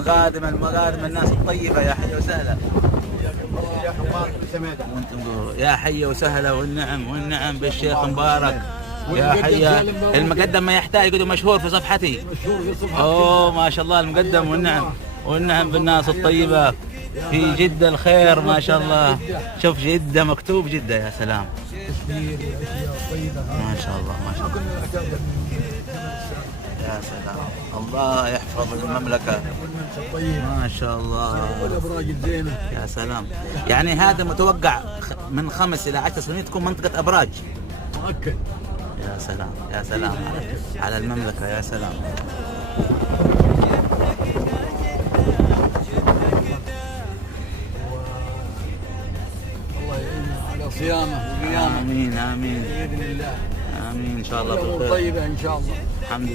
المقادم الناس الطيبة، يا حي وسهلا. يا حي وسهلا، والنعم بالشيخ مبارك. يا حي. المقدم ما يحتاج، يقولوا مشهور في صفحتي. اوه ما شاء الله المقدم، والنعم بالناس الطيبة في جدة الخير ما شاء الله. شوف جدة مكتوب جدة، يا سلام ما شاء الله ما شاء الله. يا سلام، الله يحفظ المملكة ما شاء الله. والابراج الزينة. يا سلام، يعني هذا متوقع من 5 إلى 10 سنين تكون منطقة أبراج مؤكد. يا سلام يا سلام على المملكة، يا سلام. الله يعيننا على صيامه وقيامه. آمين بإذن الله. آمين إن شاء الله طيبة إن شاء الله. الحمد لله.